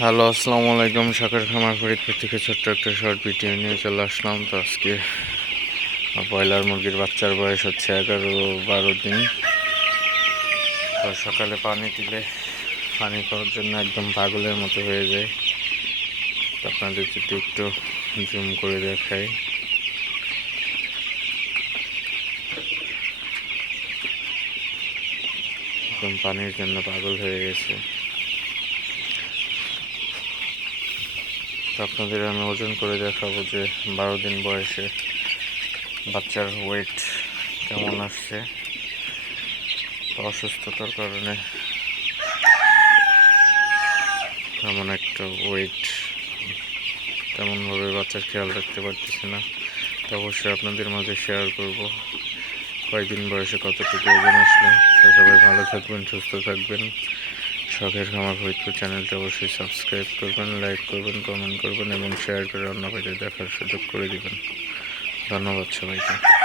Hello, আসসালামু আলাইকুম। সকাল খামার ফরিদপুর থেকে ছোট্ট একটা শর্ট ভিডিও নিয়ে চলে আসলাম। তো আজকে ব্রয়লার মুরগির বাচ্চার বয়স হচ্ছে এগারো, বারো দিন। তো সকালে পানি দিলে পানি খাওয়ার জন্য একদম পাগলের মতো হয়ে যায়। আপনাদের যদি একটু জুম করে দেখাই। একদম পানির জন্য পাগল হয়ে গেছে। তো আপনাদের আমি ওজন করে দেখাবো যে বারো দিন বয়সে বাচ্চার ওয়েট কেমন আসছে। অসুস্থতার কারণে তেমন একটা ওয়েট তেমনভাবে বাচ্চার খেয়াল রাখতে পারতেছি না। তো অবশ্যই আপনাদের মাঝে শেয়ার করব কয়েকদিন বয়সে কতটুকু ওজন আসলে। তো সবাই ভালো থাকবেন, সুস্থ থাকবেন। শখের খামার ফরিদপুর চ্যানেলটা অবশ্যই সাবস্ক্রাইব করবেন লাইক করবেন কমেন্ট করবেন এবং শেয়ার করে অন্য ভাইদের দেখার সুযোগ করে দিবেন। ধন্যবাদ সবাইকে।